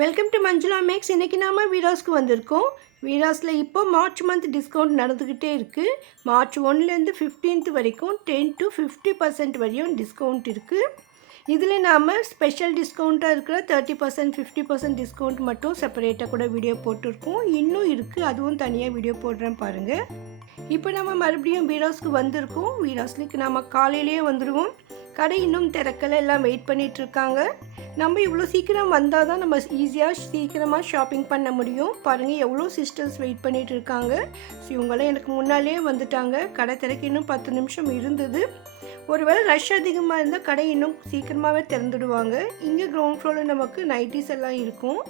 Welcome to Manjula maths. இன்றைக்கி நாம் வீராஸ்க்கு வந்திருக்கோம். வீராஸில் இப்போ மார்ச் மந்த் டிஸ்கவுண்ட் நடந்துக்கிட்டே இருக்குது. மார்ச் 1லேருந்து 15th வரைக்கும் 10 to 50% வரையும் டிஸ்கவுண்ட் இருக்குது. இதில் நாம் ஸ்பெஷல் டிஸ்கவுண்ட்டாக இருக்கிற 30% 50% டிஸ்கவுண்ட் மட்டும் செப்பரேட்டாக கூட வீடியோ போட்டிருக்கோம். இன்னும் இருக்குது, அதுவும் தனியாக வீடியோ போடுறேன் பாருங்கள். இப்போ நம்ம மறுபடியும் வீராஸ்க்கு வந்திருக்கோம். வீராஸ்க்கு நாம் காலையிலேயே வந்துடுவோம். கடை இன்னும் திறக்கலை, எல்லாம் வெயிட் பண்ணிகிட்ருக்காங்க. நம்ம இவ்வளோ சீக்கிரம் வந்தால் தான் நம்ம ஈஸியாக சீக்கிரமாக ஷாப்பிங் பண்ண முடியும். பாருங்கள் எவ்வளோ சிஸ்டர்ஸ் வெயிட் பண்ணிகிட்டு இருக்காங்க. ஸோ இவங்களாம் எனக்கு முன்னாலே வந்துட்டாங்க. கடை திறக்க இன்னும் 10 நிமிஷம் இருந்தது. ஒருவேளை ரஷ் அதிகமாக இருந்தால் கடை இன்னும் சீக்கிரமாகவே திறந்துடுவாங்க. இங்கே கிரவுண்ட் ஃப்ளோரில் நமக்கு நைட்டிஸ் எல்லாம் இருக்கும்.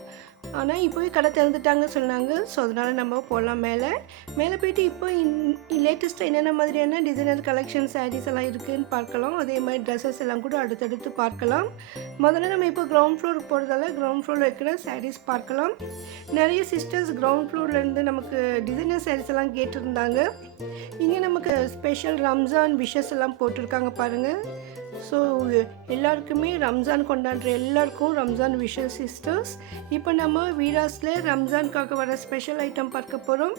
ஆனால் இப்போவே கடை திறந்துட்டாங்க சொன்னாங்க. ஸோ அதனால் நம்ம போகலாம் மேலே போய்ட்டு இப்போ லேட்டஸ்ட்டாக என்னென்ன மாதிரியான டிசைனர் கலெக்ஷன் சாரீஸ் எல்லாம் இருக்குதுன்னு பார்க்கலாம். அதே மாதிரி ட்ரெஸ்ஸஸ் எல்லாம் கூட அடுத்தடுத்து பார்க்கலாம். முதல்ல நம்ம இப்போ கிரவுண்ட் ஃப்ளோருக்கு போகிறதால கிரவுண்ட் ஃப்ளோரில் இருக்கிற சாரீஸ் பார்க்கலாம். நிறைய சிஸ்டர்ஸ் கிரவுண்ட் ஃப்ளோர்லேருந்து நமக்கு டிசைனர் சாரீஸ் எல்லாம் கேட்டிருந்தாங்க. இங்கே நமக்கு ஸ்பெஷல் ரம்ஜான் விஷஸ் எல்லாம் போட்டிருக்காங்க பாருங்கள். ஸோ எல்லாருக்குமே ரம்ஜான் கொண்டாடுற எல்லாருக்கும் ரம்ஜான் விஷஸ் சிஸ்டர்ஸ். இப்போ நம்ம வீராஸில் ரம்ஜானுக்காக வர ஸ்பெஷல் ஐட்டம் பார்க்க போகிறோம்.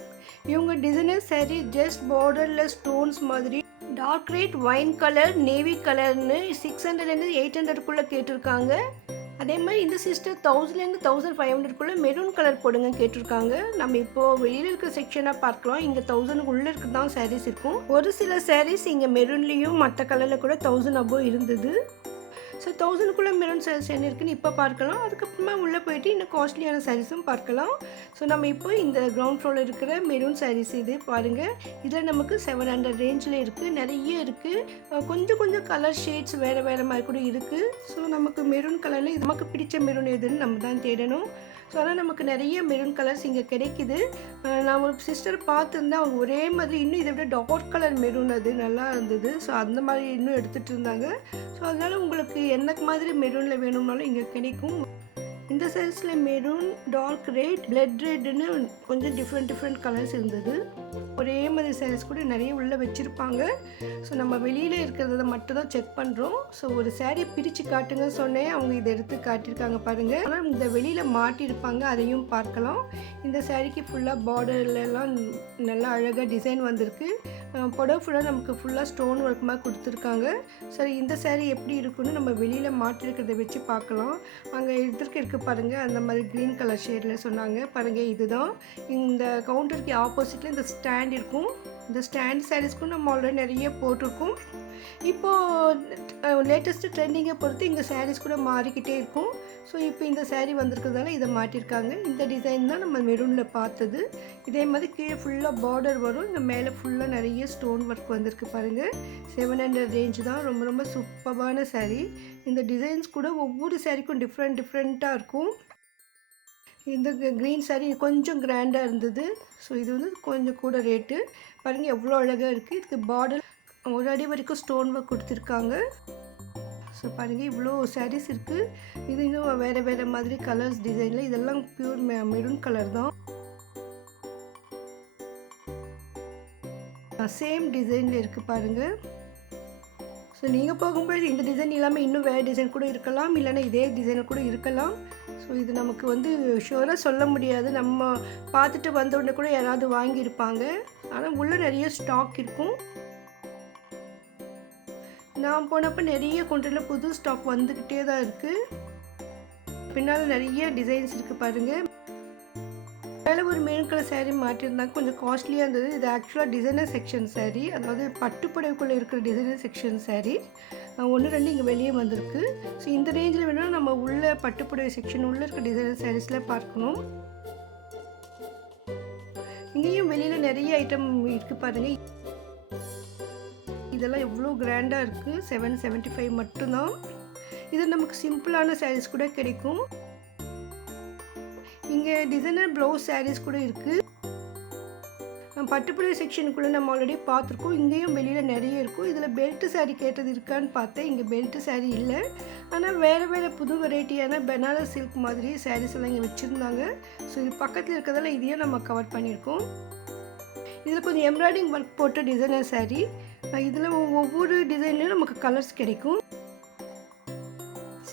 இவங்க டிசைனர் சாரீ ஜஸ்ட் பார்டரில் ஸ்டோன்ஸ் மாதிரி dark red, wine colour, navy கலர்னு 600 800 கேட்டிருக்காங்க. அதே மாதிரி இந்த சிஸ்டர் 1000 1500 மெரூன் கலர் போடுங்க கேட்டிருக்காங்க. நம்ம இப்போது வெளியில் இருக்கிற செக்ஷனாக பார்க்கலாம். இங்கே 1000 உள்ளே இருக்க தான் சாரீஸ் இருக்கும். ஒரு சில சாரீஸ் இங்கே மெரூன்லேயும் மற்ற கலரில் கூட 1000 above இருந்தது. ஸோ 1000 மெரூன் சாரீஸ் என்ன இருக்குன்னு இப்போ பார்க்கலாம். அதுக்கப்புறமா உள்ளே போயிட்டு இன்னும் காஸ்ட்லியான சாரீஸும் பார்க்கலாம். ஸோ நம்ம இப்போ இந்த கிரவுண்ட் ஃப்ளோரில் இருக்கிற மெரூன் சாரீஸ் இது பாருங்கள். இதில் நமக்கு 700 ரேஞ்சில் இருக்குது. நிறைய இருக்குது. கொஞ்சம் கலர் ஷேட்ஸ் வேறு மாதிரி கூட இருக்குது. ஸோ நமக்கு மெரூன் கலரில் இது நமக்கு பிடிச்ச மெரூன் எதுன்னு நம்ம தான் தேடணும். ஸோ ஆனால் நமக்கு நிறைய மெரூன் கலர்ஸ் இங்கே கிடைக்குது. நான் ஒரு சிஸ்டர் பார்த்துருந்தேன். அவங்க ஒரே மாதிரி இன்னும் இதை விட டார்க் கலர் மெரூன் அது நல்லா இருந்தது. ஸோ அந்த மாதிரி இன்னும் எடுத்துகிட்டு இருந்தாங்க. ஸோ அதனால் உங்களுக்கு என்ன மாதிரி மெரூனில் வேணும்னாலும் இங்கே கிடைக்கும். இந்த சைஸில் மெரூன், டார்க் ரெட், பிளட் ரெட்னு கொஞ்சம் டிஃப்ரெண்ட் கலர்ஸ் இருந்தது. ஒரே மாதிரி சாரீஸ் கூட நிறைய உள்ளே வச்சுருப்பாங்க. ஸோ நம்ம வெளியில் இருக்கிறத மட்டும் தான் செக் பண்ணுறோம். ஸோ ஒரு சாரீ பிரித்து காட்டுங்க சொன்னேன். அவங்க இதை எடுத்து காட்டியிருக்காங்க பாருங்கள். ஆனால் இந்த வெளியில் மாட்டியிருப்பாங்க, அதையும் பார்க்கலாம். இந்த சாரீக்கு ஃபுல்லாக பார்டர்லாம் நல்லா அழகாக டிசைன் வந்திருக்கு. புடவை ஃபுல்லாக நமக்கு ஃபுல்லாக ஸ்டோன் ஒர்க் மாதிரி கொடுத்துருக்காங்க. சரி, இந்த சாரீ எப்படி இருக்குன்னு நம்ம வெளியில் மாட்டிருக்கிறத வச்சு பார்க்கலாம். அங்கே இருக்கு பாருங்கள், அந்த மாதிரி க்ரீன் கலர் ஷேடில் சொன்னாங்க பாருங்கள். இதுதான் இந்த கவுண்டருக்கு ஆப்போசிட்டில் இந்த ஸ்டாண்ட் இருக்கும். இந்த ஸ்டாண்ட் சாரீஸ்க்கும் நம்ம ஆல்ரெடி நிறைய போட்டிருக்கோம். இப்போது லேட்டஸ்ட்டு ட்ரெண்டிங்கை பொறுத்து இங்கே சாரீஸ் கூட மாறிக்கிட்டே இருக்கும். ஸோ இப்போ இந்த சாரீ வந்திருக்கிறதால இதை மாட்டியிருக்காங்க. இந்த டிசைன் தான் நம்ம மெரூனில் பார்த்தது. இதே மாதிரி கீழே ஃபுல்லாக பார்டர் வரும். இந்த மேலே ஃபுல்லாக நிறைய ஸ்டோன் ஒர்க் வந்திருக்கு பாருங்கள். 700 ரேஞ்ச் தான். ரொம்ப சூப்பரான சாரீ. இந்த டிசைன்ஸ் கூட ஒவ்வொரு சாரீக்கும் டிஃப்ரெண்ட்டாக இருக்கும். இந்த க்ரீன் சாரீ கொஞ்சம் கிராண்டாக இருந்தது. ஸோ இது வந்து கொஞ்சம் கூட ரேட்டு பாருங்கள். எவ்வளோ அழகாக இருக்குது. இதுக்கு பார்டர் ஒரு அடி வரைக்கும் ஸ்டோன் ஒர்க் கொடுத்துருக்காங்க. ஸோ பாருங்கள் இவ்வளோ சாரீஸ் இருக்குது. இது இன்னும் வேறு மாதிரி கலர்ஸ் டிசைனில். இதெல்லாம் பியூர் மெரூன் கலர் தான். சேம் டிசைனில் இருக்குது பாருங்கள். ஸோ நீங்கள் போகும்போது இந்த டிசைன் இல்லாமல் இன்னும் வேறு டிசைன் கூட இருக்கலாம், இல்லைன்னா இதே டிசைனில் கூட இருக்கலாம். ஸோ இது நமக்கு வந்து ஷுவராக சொல்ல முடியாது. நம்ம பார்த்துட்டு வந்த உடனே கூட யாராவது வாங்கியிருப்பாங்க. ஆனால் உள்ளே நிறைய ஸ்டாக் இருக்கும். நான் போனப்போ நிறைய கொண்டுல புது ஸ்டாக் வந்துக்கிட்டே தான் இருக்குது. பின்னால் நிறைய டிசைன்ஸ் இருக்குது பாருங்கள். மேலே ஒரு மெரூன் கலர் சாரீ மாட்டியிருந்தாங்க. கொஞ்சம் காஸ்ட்லியாக இருந்தது. இது ஆக்சுவலாக டிசைனர் செக்ஷன் சாரீ, அதாவது பட்டுப்புடவைக்குள்ளே இருக்கிற டிசைனர் செக்ஷன் சாரீ. 1-2 இங்கே வெளியே வந்திருக்கு. ஸோ இந்த ரேஞ்சில் வேணால் நம்ம உள்ள பட்டுப்புடவை செக்ஷன் உள்ளே இருக்க டிசைனர் சாரீஸில் பார்க்கணும். இங்கேயும் வெளியில் நிறைய ஐட்டம் இருக்குது பாருங்கள். இதெல்லாம் எவ்வளோ கிராண்டாக இருக்குது. 775 மட்டும்தான். இது நமக்கு சிம்பிளான சாரீஸ் கூட கிடைக்கும். இங்கே டிசைனர் ப்ளவுஸ் சாரீஸ் கூட இருக்குது. பட்டுப்புடவை செக்ஷனுக்குள்ளே நம்ம ஆல்ரெடி பார்த்துருக்கோம். இங்கேயும் வெளியில் நிறைய இருக்கும். இதில் பெல்ட் சாரீ கேட்டது இருக்கான்னு பார்த்தேன். இங்கே பெல்ட் சாரீ இல்லை. ஆனால் வேறு புது வெரைட்டியான பெனாரஸ் சில்க் மாதிரி சாரீஸ் எல்லாம் இங்கே வச்சுருந்தாங்க. ஸோ இது பக்கத்தில் இருக்கிறதால இதையும் நம்ம கவர் பண்ணியிருக்கோம். இதில் கொஞ்சம் எம்ப்ராய்டிங் ஒர்க் போட்ட டிசைனர் சாரீ. இதில் ஒவ்வொரு டிசைன்லேயும் நமக்கு கலர்ஸ் கிடைக்கும்.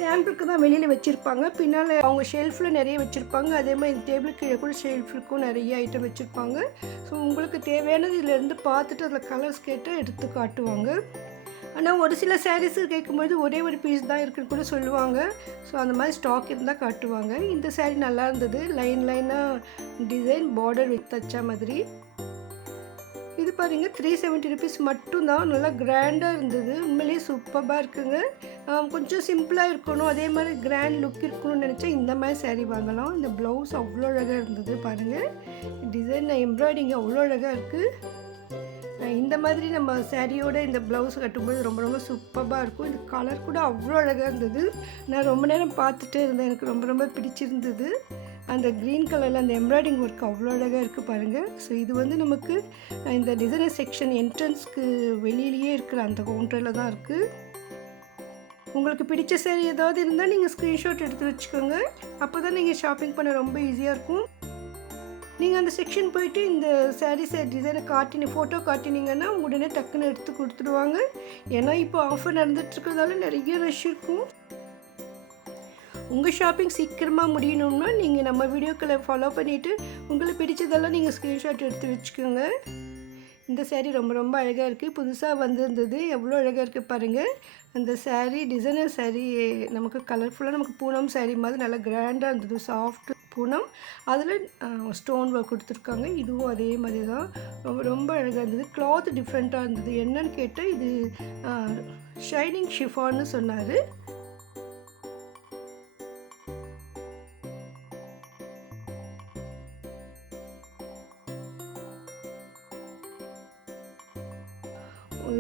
சாம்பிளுக்கு தான் வெளியில் வச்சுருப்பாங்க. பின்னால் அவங்க ஷெல்ஃபில் நிறைய வச்சுருப்பாங்க. அதே மாதிரி இந்த டேபிள் கீழே கூட ஷெல்ஃபுக்கும் நிறைய ஐட்டம் வச்சுருப்பாங்க. ஸோ உங்களுக்கு தேவையானது இதிலேருந்து பார்த்துட்டு அதில் கலர்ஸ் கேட்டு எடுத்து காட்டுவாங்க. ஆனால் ஒரு சில சாரீஸு கேட்கும்போது ஒரே ஒரு பீஸ் தான் இருக்குன்னு கூட சொல்லுவாங்க. ஸோ அந்த மாதிரி ஸ்டாக் இருந்தால் காட்டுவாங்க. இந்த சாரீ நல்லா இருந்தது. லைனாக டிசைன் பார்டர் வித் தச்சா மாதிரி. இது பாருங்க 370 rupees மட்டும்தான். நல்லா கிராண்டாக இருந்தது. உண்மையிலேயே சூப்பராக இருக்குங்க. கொஞ்சம் சிம்பிளாக இருக்கணும், அதே மாதிரி கிராண்ட் லுக் இருக்கணும்னு நினச்சா இந்த மாதிரி சாரீ வாங்கலாம். இந்த ப்ளவுஸ் அவ்வளோ அழகாக இருந்தது பாருங்கள். டிசைன் எம்ப்ராய்டிங் அவ்வளோ அழகாக இருக்குது. இந்த மாதிரி நம்ம சாரியோட இந்த ப்ளவுஸ் கட்டும்போது ரொம்ப ரொம்ப சூப்பராக இருக்கும். இந்த கலர் கூட அவ்வளோ அழகாக இருந்தது. நான் ரொம்ப நேரம் பார்த்துட்டே இருந்தேன். எனக்கு ரொம்ப ரொம்ப பிடிச்சிருந்தது. அந்த க்ரீன் கலரில் அந்த எம்ப்ராய்டிங் ஒர்க் அவ்வளோ அழகாக இருக்குது பாருங்கள். ஸோ இது வந்து நமக்கு இந்த டிசைனர் செக்ஷன் என்ட்ரன்ஸ்க்கு வெளியிலேயே இருக்கிற அந்த கவுண்டரில் தான் இருக்குது. உங்களுக்கு பிடிச்ச சாரீ ஏதாவது இருந்தால் நீங்கள் ஸ்க்ரீன்ஷாட் எடுத்து வச்சுக்கோங்க. அப்போ தான் நீங்கள் ஷாப்பிங் பண்ண ரொம்ப ஈஸியாக இருக்கும். நீங்கள் அந்த செக்ஷன் போயிட்டு இந்த சாரீஸ் டிசைனை ஃபோட்டோ காட்டினீங்கன்னா உடனே டக்குன்னு எடுத்து கொடுத்துடுவாங்க. ஏன்னா இப்போ ஆஃபர் நடந்துகிட்ருக்கிறதால நிறைய ரஷ் இருக்கும். உங்கள் ஷாப்பிங் சீக்கிரமாக முடியணும்னா நீங்கள் நம்ம வீடியோக்களை ஃபாலோ பண்ணிவிட்டு உங்களுக்கு பிடிச்சதெல்லாம் நீங்கள் ஸ்க்ரீன்ஷாட் எடுத்து வச்சுக்கோங்க. இந்த சாரீ ரொம்ப ரொம்ப அழகாக இருக்குது. புதுசாக வந்திருந்தது. எவ்வளோ அழகாக இருக்குது பாருங்கள். அந்த சாரீ டிசைனர் சாரீ நமக்கு கலர்ஃபுல்லாக நமக்கு பூனம் சாரீ மாதிரி நல்லா கிராண்டாக இருந்தது. சாஃப்ட் பூனம், அதில் ஸ்டோன் ஒர்க் கொடுத்துருக்காங்க. இதுவும் அதே மாதிரி தான் ரொம்ப ரொம்ப அழகாக இருந்தது. கிளாத் டிஃப்ரெண்ட்டாக இருந்தது. என்னன்னு கேட்டால் இது ஷைனிங் ஷிஃபான்னு சொன்னார்.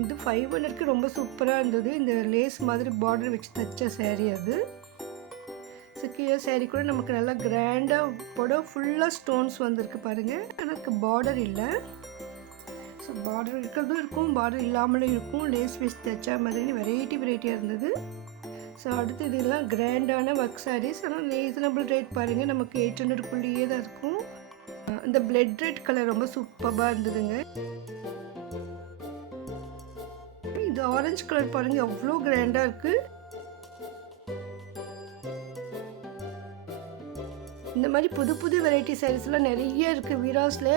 இது 500க்கு ரொம்ப சூப்பராக இருந்தது. இந்த லேஸ் மாதிரி பார்டர் வச்சு தைச்ச சாரீ அது. கீழே சாரீ கூட நமக்கு நல்லா கிராண்டாக போட ஃபுல்லாக ஸ்டோன்ஸ் வந்திருக்கு பாருங்கள். எனக்கு பார்டர் இல்லை. ஸோ பார்டர் இருக்கிறதும் இருக்கும், பார்டர் இல்லாமலும் இருக்கும். லேஸ் வச்சு தைச்சா மாதிரி வெரைட்டியாக இருந்தது. ஸோ அடுத்து இதெல்லாம் கிராண்டான ஒர்க் சாரீஸ். ஆனால் ரீசனபிள் ரேட் பாருங்கள். நமக்கு 800க்குள்ளேயே தான் இருக்கும். இந்த பிளட் ரெட் கலர் ரொம்ப சூப்பராக இருந்ததுங்க. இது ஆரஞ்சு கலர் பாருங்கள், அவ்வளோ கிராண்டாக இருக்குது. இந்த மாதிரி புது புது வெரைட்டி சாரீஸ்லாம் நிறைய இருக்குது வீராஸில்.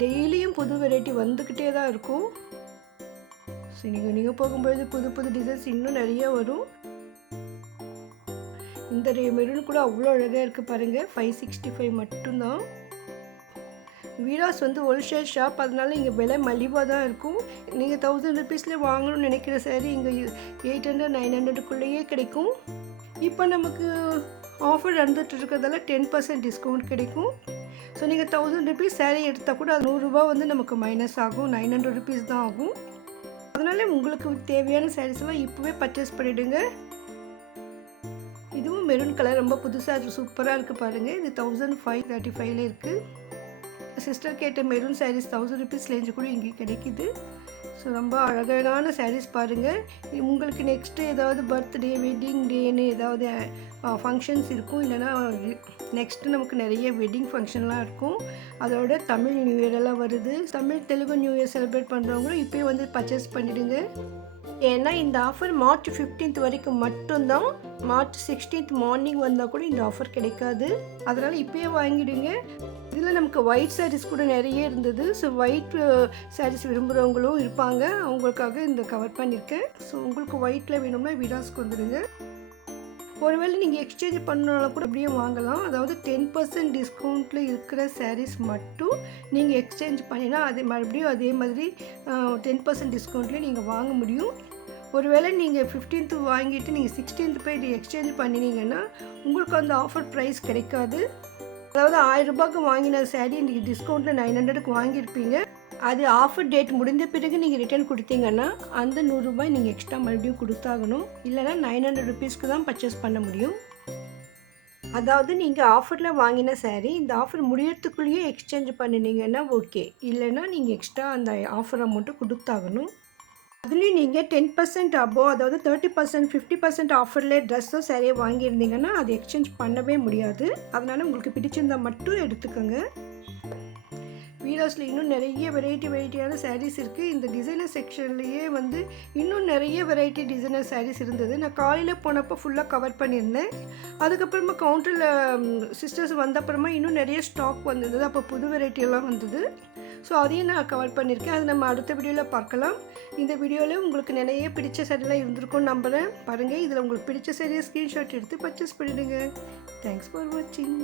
டெய்லியும் புது வெரைட்டி வந்துக்கிட்டே தான் இருக்கும். ஸோ நீங்கள் போகும்பொழுது புது புது டிசைன்ஸ் இன்னும் நிறைய வரும். இந்த மெரூன் கூட அவ்வளோ அழகாக இருக்குது பாருங்கள். 565 மட்டும்தான். வீராஸ் வந்து ஹோல்சேல் ஷாப், அதனால இங்கே விலை மலிவாக தான் இருக்கும். நீங்கள் 1000 rupeesல வாங்கணும்னு நினைக்கிற சாரீ இங்கே 800 900க்குள்ளேயே கிடைக்கும். இப்போ நமக்கு ஆஃபர் நடந்துட்டு இருக்கிறதால 10% டிஸ்கவுண்ட் கிடைக்கும். ஸோ நீங்கள் 1000 rupees சாரீ எடுத்தால் கூட அது 100 ரூபா வந்து நமக்கு மைனஸ் ஆகும். 900 rupees தான் ஆகும். அதனால் உங்களுக்கு தேவையான சாரீஸ்லாம் இப்போவே பர்ச்சேஸ் பண்ணிவிடுங்க. இதுவும் மெரூன் கலர் ரொம்ப புதுசாக சூப்பராக இருக்குது பாருங்கள். இது 1535ல இருக்குது. சிஸ்டர் கேட்ட மெரூன் சாரீஸ் 1000 rupees ரேஞ்சு கூட இங்கே கிடைக்கிது. ஸோ ரொம்ப அழகான சாரீஸ் பாருங்கள். உங்களுக்கு நெக்ஸ்ட்டு ஏதாவது பர்த்டே வெட்டிங் டேன்னு ஏதாவது ஃபங்க்ஷன்ஸ் இருக்கும். இல்லைனா நெக்ஸ்ட்டு நமக்கு நிறைய வெட்டிங் ஃபங்க்ஷன்லாம் இருக்கும். அதோட தமிழ் நியூ இயர் எல்லாம் வருது. Tamil Telugu new year celebrate பண்ணுறவங்களும் இப்போயே வந்து பர்ச்சேஸ் பண்ணிவிடுங்க. ஏன்னா இந்த ஆஃபர் மார்ச் 15th வரைக்கும் மட்டும்தான். மார்ச் 16th மார்னிங் வந்தால் கூட இந்த ஆஃபர் கிடைக்காது. அதனால் இப்போயே வாங்கிடுங்க. இதில் நமக்கு ஒயிட் சாரீஸ் கூட நிறைய இருந்தது. ஸோ ஒயிட் சாரீஸ் விரும்புகிறவங்களும் இருப்பாங்க. அவங்களுக்காக இந்த கவர் பண்ணியிருக்கேன். ஸோ உங்களுக்கு ஒயிட்டில் வேணும்னா வீராஸ்க்கு வந்துடுங்க. ஒருவேளை நீங்கள் எக்ஸ்சேஞ்ச் பண்ணாலும் கூட அப்படியே வாங்கலாம். அதாவது 10% டிஸ்கவுண்ட்டில் இருக்கிற சாரீஸ் மட்டும் நீங்கள் எக்ஸ்சேஞ்ச் பண்ணினா மறுபடியும் அதே மாதிரி 10% டிஸ்கவுண்ட்லேயே நீங்கள் வாங்க முடியும். ஒருவேளை நீங்கள் 15th வாங்கிட்டு நீங்கள் 16th போய் எக்ஸ்சேஞ்ச் பண்ணினீங்கன்னா உங்களுக்கு அந்த ஆஃபர் ப்ரைஸ் கிடைக்காது. அதாவது 1000 ரூபாய்க்கு வாங்கின சாரீ இன்றைக்கி டிஸ்கவுண்ட்டில் 900க்கு வாங்கியிருப்பீங்க. அது ஆஃபர் டேட் முடிந்த பிறகு நீங்கள் ரிட்டர்ன் கொடுத்தீங்கன்னா அந்த 100 ரூபாய் நீங்கள் எக்ஸ்ட்ரா மறுபடியும் கொடுத்தாகணும். இல்லைனா 900 rupeesக்கு தான் பர்ச்சேஸ் பண்ண முடியும். அதாவது நீங்கள் ஆஃபரில் வாங்கின சாரீ இந்த ஆஃபர் முடியறதுக்குள்ளேயே எக்ஸ்சேஞ்ச் பண்ணினீங்கன்னா ஓகே. இல்லைனா நீங்கள் எக்ஸ்ட்ரா அந்த ஆஃபர் அமௌண்ட்டு கொடுத்தாகணும். அதுலேயும் நீங்கள் 10% அபோவ், அதாவது 30% 50% ஆஃபரில் ட்ரெஸ்ஸோ சாரியை வாங்கியிருந்தீங்கன்னா அது எக்ஸ்சேஞ்ச் பண்ணவே முடியாது. அதனால் உங்களுக்கு பிடிச்சிருந்தால் மட்டும் எடுத்துக்கோங்க. வீராஸில் இன்னும் நிறைய வெரைட்டியான சாரீஸ் இருக்குது. இந்த டிசைனர் செக்ஷன்லேயே வந்து இன்னும் நிறைய வெரைட்டி டிசைனர் சாரீஸ் இருந்தது. நான் காலையில் போனப்போ ஃபுல்லாக கவர் பண்ணியிருந்தேன். அதுக்கப்புறமா கவுண்டரில் சிஸ்டர்ஸ் வந்தப்புறமா இன்னும் நிறைய ஸ்டாக் வந்தது. அப்போ புது வெரைட்டியெல்லாம் வந்தது. ஸோ அதையும் நான் கவர் பண்ணியிருக்கேன். அது நம்ம அடுத்த வீடியோவில் பார்க்கலாம். இந்த வீடியோவில் உங்களுக்கு நிறைய பிடிச்ச சாரீலாம் இருந்திருக்கும்னு நம்புகிறேன். பாருங்கள், இதில் உங்களுக்கு பிடிச்ச சாரியை ஸ்க்ரீன்ஷாட் எடுத்து பர்ச்சேஸ் பண்ணிவிடுங்க. தேங்க்ஸ் ஃபார் வாட்சிங்.